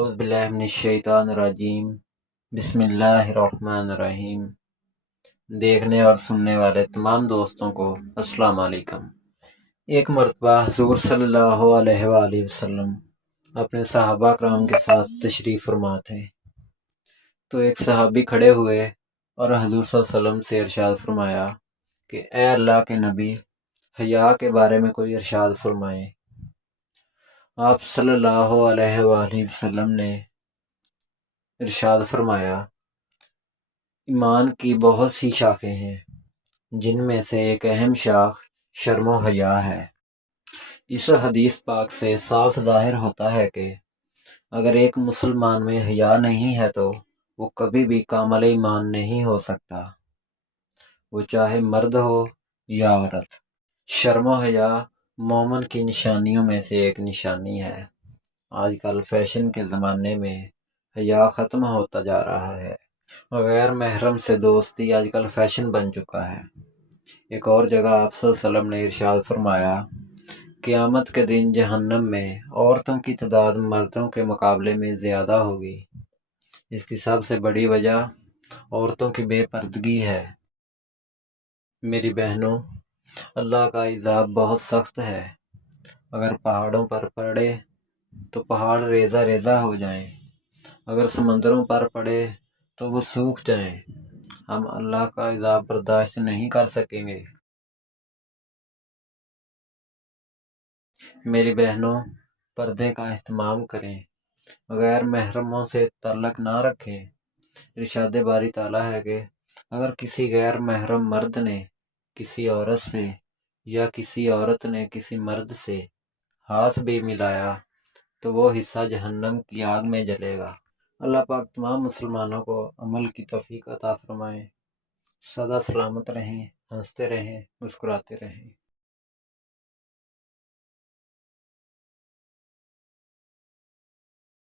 اعوذ باللہ من الشیطان الرجیم بسم اللہ الرحمن الرحیم۔ دیکھنے اور سننے والے تمام دوستوں کو السلام علیکم۔ ایک مرتبہ حضور صلی اللہ علیہ وآلہ وسلم اپنے صحابہ کرام کے ساتھ تشریف فرما تھے، تو ایک صحابی کھڑے ہوئے اور حضور صلی اللہ علیہ وسلم سے ارشاد فرمایا کہ اے اللہ کے نبی، حیا کے بارے میں کوئی ارشاد فرمائیں۔ آپ صلی اللہ علیہ وآلہ وسلم نے ارشاد فرمایا، ایمان کی بہت سی شاخیں ہیں، جن میں سے ایک اہم شاخ شرم و حیا ہے۔ اس حدیث پاک سے صاف ظاہر ہوتا ہے کہ اگر ایک مسلمان میں حیا نہیں ہے تو وہ کبھی بھی کامل ایمان نہیں ہو سکتا، وہ چاہے مرد ہو یا عورت۔ شرم و حیا مومن کی نشانیوں میں سے ایک نشانی ہے۔ آج کل فیشن کے زمانے میں حیا ختم ہوتا جا رہا ہے۔ غیر محرم سے دوستی آج کل فیشن بن چکا ہے۔ ایک اور جگہ آپ صلی اللہ علیہ وسلم نے ارشاد فرمایا، قیامت کے دن جہنم میں عورتوں کی تعداد مردوں کے مقابلے میں زیادہ ہوگی۔ اس کی سب سے بڑی وجہ عورتوں کی بے پردگی ہے۔ میری بہنوں، اللہ کا عذاب بہت سخت ہے۔ اگر پہاڑوں پر پڑے تو پہاڑ ریزہ ریزہ ہو جائیں، اگر سمندروں پر پڑے تو وہ سوکھ جائیں۔ ہم اللہ کا عذاب برداشت نہیں کر سکیں گے۔ میری بہنوں، پردے کا اہتمام کریں، غیر محرموں سے تعلق نہ رکھیں۔ ارشاد باری تعالیٰ ہے کہ اگر کسی غیر محرم مرد نے کسی عورت سے یا کسی عورت نے کسی مرد سے ہاتھ بھی ملایا تو وہ حصہ جہنم کی آگ میں جلے گا۔ اللہ پاک تمام مسلمانوں کو عمل کی توفیق عطا فرمائے۔ سدا سلامت رہیں، ہنستے رہیں، مسکراتے رہیں۔